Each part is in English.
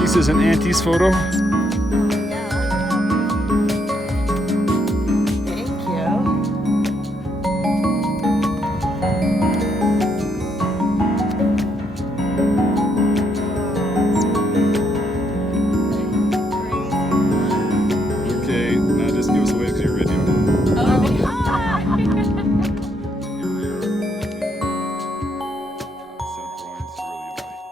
This is an auntie's photo. Thank you. Okay, now just give us a wave to your video. Oh, hi! Assiniboine's really light.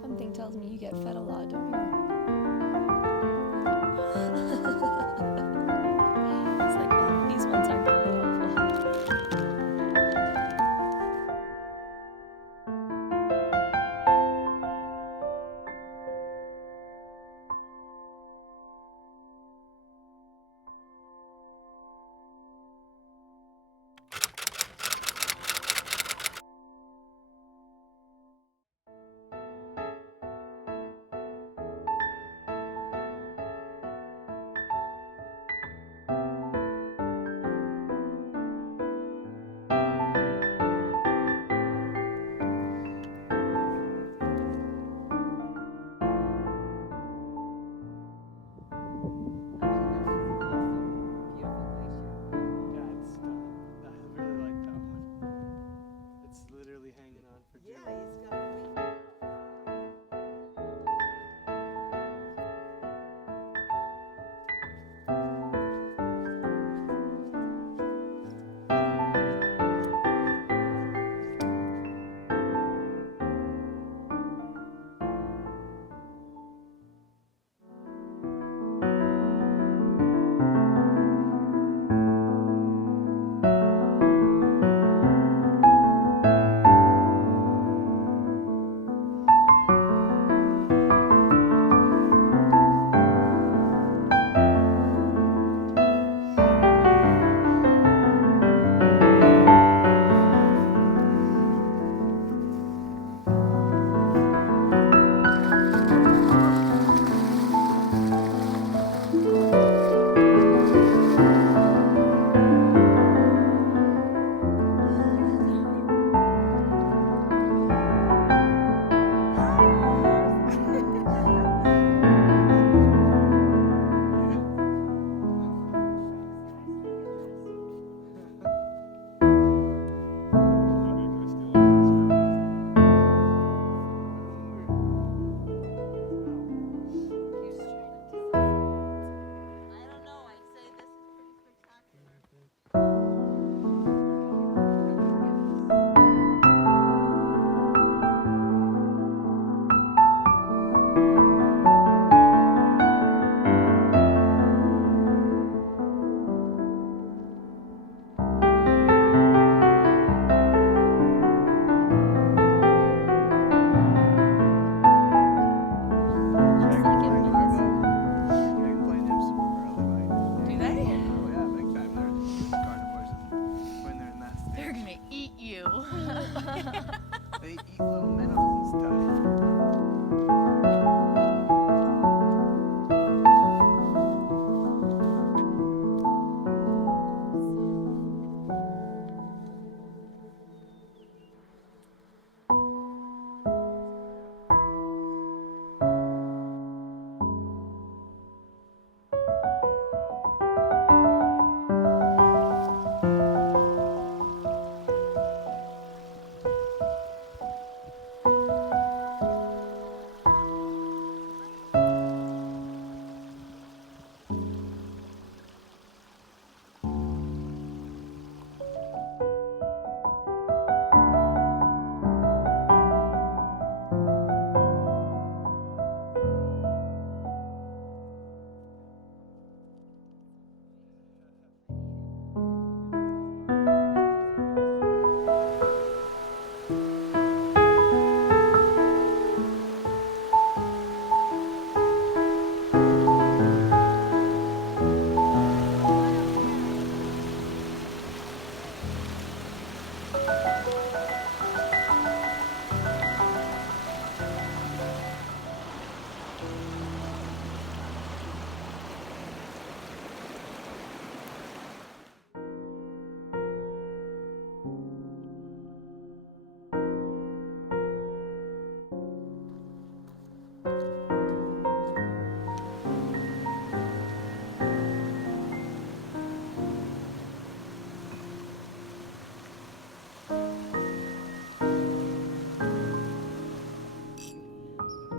Something tells me you get fed a lot, don't you? It's like, oh, these ones aren't going to be helpful.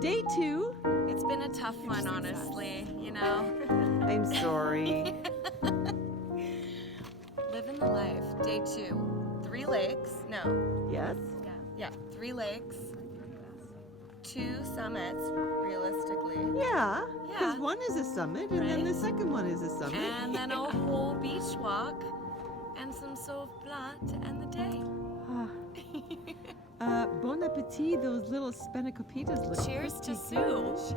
Day 2. It's been a tough one, honestly, you know. I'm sorry. Living the life. Day 2. 3 lakes. No. Yes? Yeah, 3 lakes. 2 summits, realistically. Yeah. Because Yeah. one is a summit and then the Right. second one is a summit. And then a whole beach walk and some sauve plat to end the day. Bon appetit, those little spanakopita look Cheers to pretty good. Sue.